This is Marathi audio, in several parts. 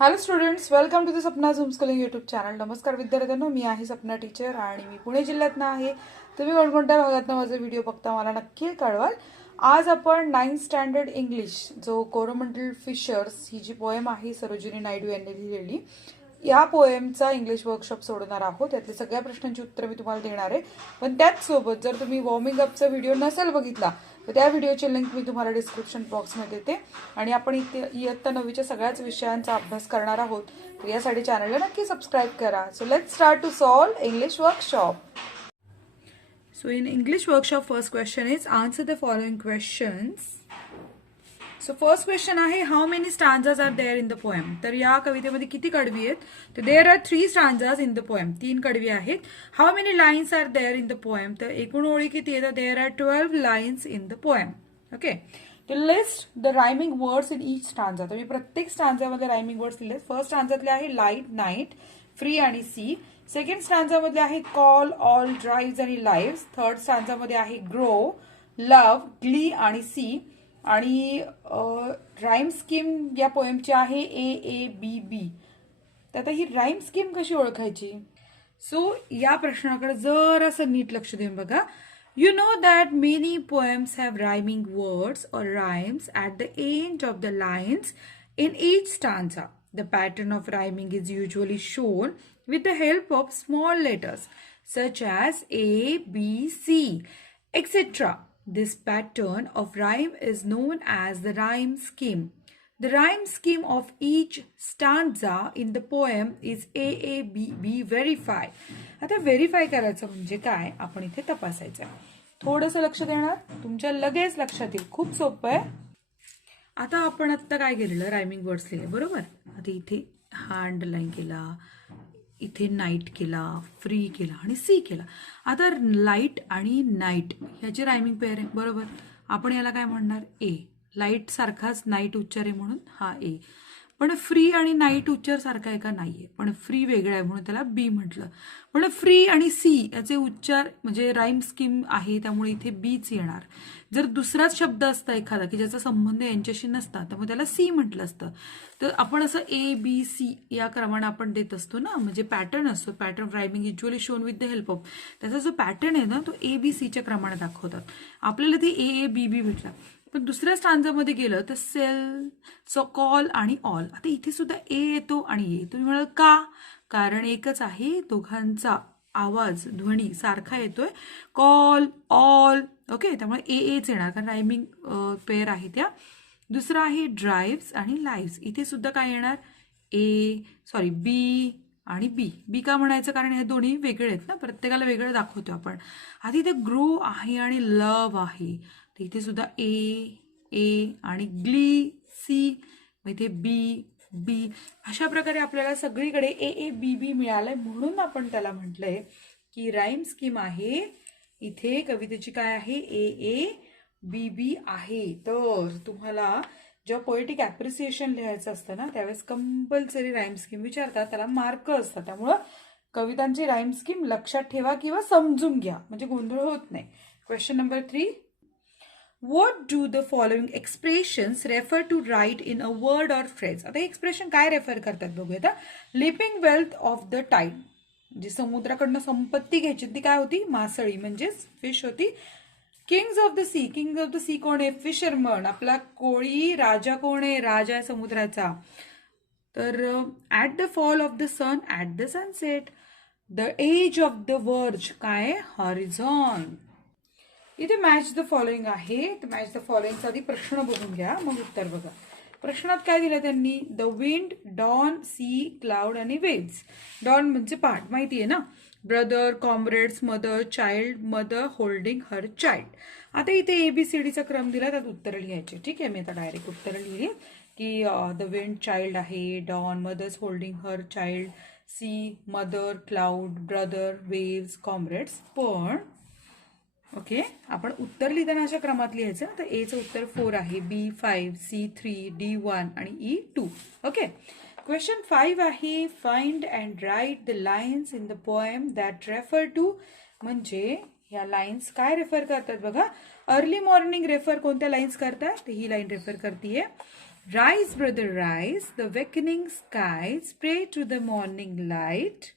Hello students, welcome to the Sapna Zoom schooling YouTube channel. नमस्कार विद्यार्थ्यांनो, मी आहे सपना टीचर आणि मी पुणे जिल्ह्यातनं आहे. तुम्ही कोणकोणत्या भागातनं माझे व्हिडिओ बघता मला नक्की कळवाल. आज आपण 9th स्टँडर्ड इंग्लिश जो कोरोमंडल फिशर्स ही जी पोएम आहे सरोजिनी नायडू यांनी लिहिलेली, या पोएमचा इंग्लिश वर्कशॉप सोडणार आहोत. यातल्या सगळ्या प्रश्नांची उत्तरं मी तुम्हाला देणार आहे. पण त्याचसोबत जर तुम्ही वॉर्मिंग अपचा व्हिडिओ नसेल बघितला तर त्या व्हिडिओची लिंक मी तुम्हाला डिस्क्रिप्शन बॉक्समध्ये देते. आणि आपण इथे इयत्ता 9वीच्या सगळ्याच विषयांचा अभ्यास करणार आहोत. तर यासाठी चॅनलला नक्की सबस्क्राईब करा. So let's start to solve English workshop. So in English workshop, first question is answer the following questions. So first question आहे, how many stanzas are there in the poem? तर या कवितेमध्ये किती कडवी आहेत? तर there are 3 stanzas in the poem. 3 कडवी आहेत. How many lines are there in the poem? तर एकूण ओळी किती आहेत? there are 12 lines in the poem. Okay. To list the rhyming words in each stanza. तर मी प्रत्येक स्टांजा मध्ये रायमिंग वर्ड्स लिहिले. फर्स्ट स्टांजातले आहे लाईट, नाईट, फ्री आणि सी. सेकंड स्टांजा मध्ये आहे कॉल, ऑल, ड्राईव्ह आणि लाईव्ह. थर्ड स्टांजा मध्ये आहे ग्रो, लव्ह, ग्ली आणि सी. आणि राईम स्कीम या पोएमची आहे AABB. तर आता ही राईम स्कीम कशी ओळखायची? सो या प्रश्नाकडे जरासं नीट लक्ष देऊन बघा. You know that many poems have rhyming words or rhymes at the end of the lines in each stanza. The pattern of rhyming is usually shown with the help of small letters such as A, B, C, etc. This pattern of rhyme is known as the rhyme scheme. The rhyme scheme of each stanza in the poem is AABB verify. आता व्हेरीफाय करायचं म्हणजे काय आपण इथे तपासायचं. थोडंसं लक्ष देणार, तुमच्या लगेच लक्षात येईल. खूप सोपं आहे. आता आपण आत्ता काय केलेलं, रायमिंग वर्ड्स लिहिले बरोबर. आता इथे हा अंडरलाईन केला, इथे नाईट केला, फ्री केला आणि सी केला. आता लाईट आणि नाईट ह्याची रायमिंग पेअर आहे बरोबर. आपण याला काय म्हणणार? ए. लाईट सारखाच नाईट उच्चार आहे म्हणून हा ए. पण फ्री आणि नाईट उच्चार सारखा आहे का? नाहीये. पण फ्री वेगळा आहे म्हणून त्याला बी म्हटलं. पण फ्री आणि सी याचे उच्चार म्हणजे राईम स्कीम आहे त्यामुळे इथे बीच येणार. जर दुसराच शब्द असता एखादा की ज्याचा संबंध यांच्याशी नसता तर मग त्याला सी म्हटलं असतं. तर आपण असं ABC या क्रमाने आपण देत असतो ना, म्हणजे पॅटर्न असतो. Pattern of rhyming usually shown with the help of. त्याचा जो पॅटर्न आहे ना तो ABCच्या क्रमाने दाखवतात. आपल्याला ते AABB भेटला. पण दुसऱ्या स्टांजामध्ये गेलं तर सेल, सो, कॉल आणि ऑल. आता इथे सुद्धा ए येतो आणि ए. तुम्ही म्हणाल का? कारण एकच आहे, दोघांचा आवाज ध्वनी सारखा येतोय. Call, all, okay. त्यामुळे एच येणार कारण रायमिंग पेअर आहे त्या. दुसरा आहे ड्राईव्ह आणि लाईव्ह. इथे सुद्धा काय येणार? बी आणि बी. बी का म्हणायचं? कारण हे दोन्ही वेगळे आहेत ना, प्रत्येकाला वेगळं दाखवतो आपण. आता इथे ग्रो आहे आणि लव्ह आहे. इथे सुद्धा ए आणि ग्ली, सी, इथे बी, बी. अशा प्रकारे आपल्याला सगळीकडे AABB मिळालंय म्हणून आपण त्याला म्हटलंय की राईम स्कीम आहे. इथे कवितेची काय आहे? AABB आहे. तर तुम्हाला जेव्हा पोएटिक ॲप्रिसिएशन लिहायचं असतं ना त्यावेळेस कंपल्सरी राईम स्कीम विचारतात, त्याला मार्क असतात. त्यामुळं कवितांची राईम स्कीम लक्षात ठेवा किंवा समजून घ्या म्हणजे गोंधळ होत नाही. Question number 3. What do the following expressions refer to write in a word or phrase? आता एक्सप्रेशन काय रेफर करतात बघूया. Leaping wealth of the tide, जी समुद्राकडनं संपत्ती घ्यायची ती काय होती? मासळी म्हणजेच फिश होती. Kings of the sea, kings of the sea कोण आहे? फिशरमन. आपला कोळी राजा कोण आहे? राजा आहे समुद्राचा. तर at the fall of the sun, at the sunset. The edge of the verge काय? हॉरिझॉन. इथे मॅच द फॉलोइंग आहे. तर मॅच द फॉलोइंगचा आधी प्रश्न बघून घ्या मग उत्तर बघा. प्रश्नात काय दिलं त्यांनी? The wind, dawn, sea, cloud आणि वेव्स. डॉन म्हणजे पहाट माहिती आहे ना. Brother, comrades, mother, child, mother holding her child. आता इथे ABCDचा क्रम दिला, त्यात उत्तर लिहायचे. ठीक आहे, मी आता डायरेक्ट उत्तर लिहिली की द विंड चाइल्ड आहे, dawn mothers holding her child, sea mother, cloud, brother, waves, comrades. पण ओके, आपण उत्तर लिहिताना अशा क्रमात लिहायचं. तर एचं उत्तर 4 आहे, B 5, C 3, D 1 आणि E 2. ओके. क्वेश्चन 5 आहे, find and write the lines in the poem that refer to. म्हणजे ह्या लाईन्स काय रेफर करतात बघा. अर्ली मॉर्निंग रेफर कोणत्या लाईन्स करतात? ही लाईन रेफर करतीये Rise, brother, rise. The awakening skies pray to the morning light.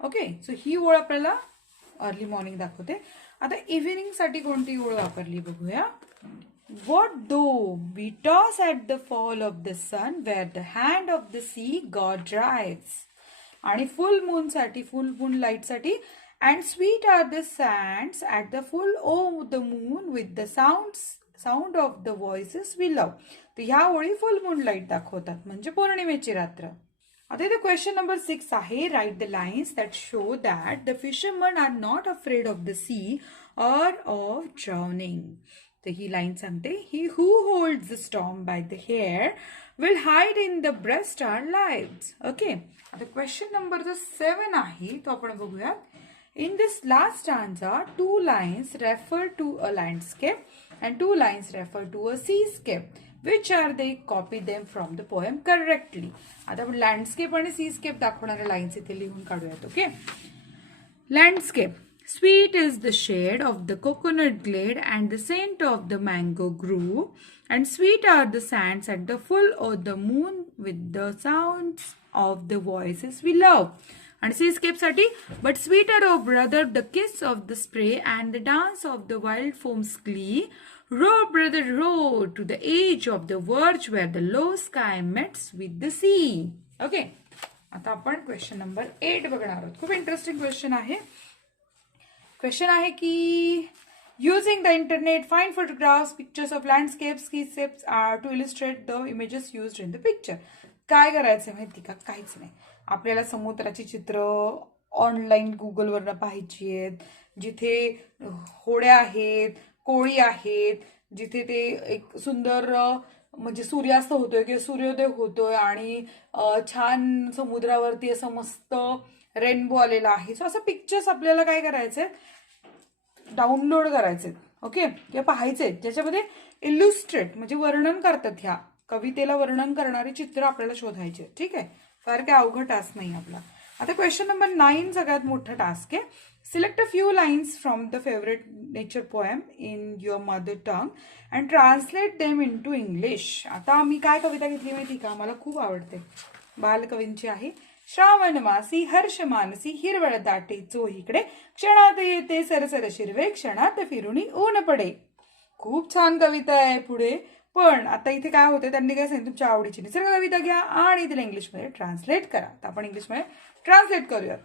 Okay, so ही ओळ आपल्याला अर्ली मॉर्निंग दाखवते. आता इव्हिनिंग साठी कोणती ओळ वापरली बघूया. What though we toss at the fall of the sun, where the hand of the sea God drives. आणि फुल मून साठी, फुल मून लाईट साठी, and sweet are the sands at the full of the moon with the sound of the voices we love. तर ह्या ओळी फुल मून लाईट दाखवतात, म्हणजे पौर्णिमेची रात्र. आता इथे क्वेश्चन नंबर 6 आहे. Write the lines that show that the fisherman are not afraid of the sea or of drowning. तर ही लाईन सांगते, he who holds the storm by the hair will hide in the breast our lives. Okay, आता क्वेश्चन नंबर जो 7 आहे तो आपण बघूयात. In this last stanza, 2 lines refer to a landscape and 2 lines refer to a seascape. Which are they? Copy them from the poem correctly. आता आपण लँडस्केप आणि सीस्केप दाखवणाऱ्या लाईन्स इथे लिहून काढूयात. Okay, landscape. Sweet is the shade of the coconut glade and the scent of the mango grove, and sweet are the sands at the full of the moon with the sounds of the voices we love. And seascape साठी, but sweeter, oh brother, the kiss of the spray and the dance of the wild foam's glee. Row, brother, row to the edge of the verge where the low sky meets with the sea. Okay, आता आपण क्वेश्चन नंबर 8 बघणार आहोत. खूप इंटरेस्टिंग क्वेश्चन आहे. क्वेश्चन आहे की using the internet, find photographs, pictures of landscapes, seascapes to illustrate the images used in the picture. काय करायचं माहिती का? काहीच नाही. आपल्याला समुद्राची चित्र ऑनलाईन गुगलवरनं पाहायची आहेत, जिथे होड्या आहेत, कोळी आहेत, जिथे ते एक सुंदर म्हणजे सूर्यास्त होतोय किंवा सूर्योदय होतोय आणि छान समुद्रावरती असं मस्त रेनबो आलेला आहे. सो असं पिक्चर्स आपल्याला काय करायचे, डाउनलोड करायचे. ओके, किंवा पाहायचे ज्याच्यामध्ये इल्युस्ट्रेट म्हणजे वर्णन करतात, ह्या कवितेला वर्णन करणारी चित्र आपल्याला शोधायचे. ठीक आहे, फार काय अवघड टास्क नाही आपला. आता क्वेश्चन नंबर 9 सगळ्यात मोठा टास्क आहे. Select a few lines from the favourite nature poem in your mother tongue and translate them in to English. आता मी काय कविता घेतली माहिती का? मला खूप आवडते, बालकवींची आहे. श्रावण मासी हर्ष मानसी हिरवळ दाटे चोहीकडे, क्षणात येते सरसर शिरवे, क्षणात फिरुनी ऊन पडे. खूप छान कविता आहे. पुढे पण आता इथे काय होते, त्यांनी काय सांगितलं, तुमच्या आवडीची निसर्ग कविता घ्या आणि तिला इंग्लिशमध्ये ट्रान्सलेट करा. तर आपण इंग्लिशमध्ये ट्रान्सलेट करूया.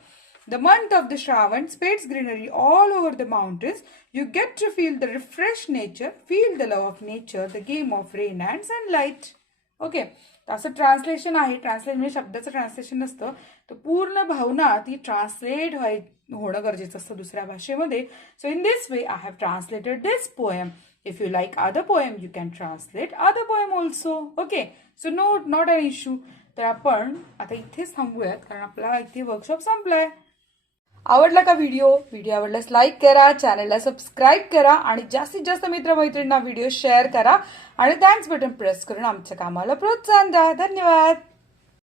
The month of the Shravan spreads greenery all over the mountains. You get to feel the refresh nature, feel the love of nature, the game of rain and sunlight. Okay, तर असं ट्रान्सलेशन आहे. ट्रान्सलेशन म्हणजे शब्दाचं ट्रान्सलेशन नसतं, तर पूर्ण भावना ती ट्रान्सलेट होणं गरजेचं असतं दुसऱ्या भाषेमध्ये. So in this way I have translated this poem. If you like other poem, you can translate other poem also. Okay, so not an issue. तर आपण आता इथेच थांबूयात, कारण आपला इथे वर्कशॉप संपलाय. आवडला का व्हिडिओ? आवडल्यास लाईक करा, चॅनलला सबस्क्राईब करा आणि जास्तीत जास्त मित्रमैत्रिणींना व्हिडिओ शेअर करा आणि थँक्स बटन प्रेस करून आमच्या कामाला प्रोत्साहन द्या. धन्यवाद.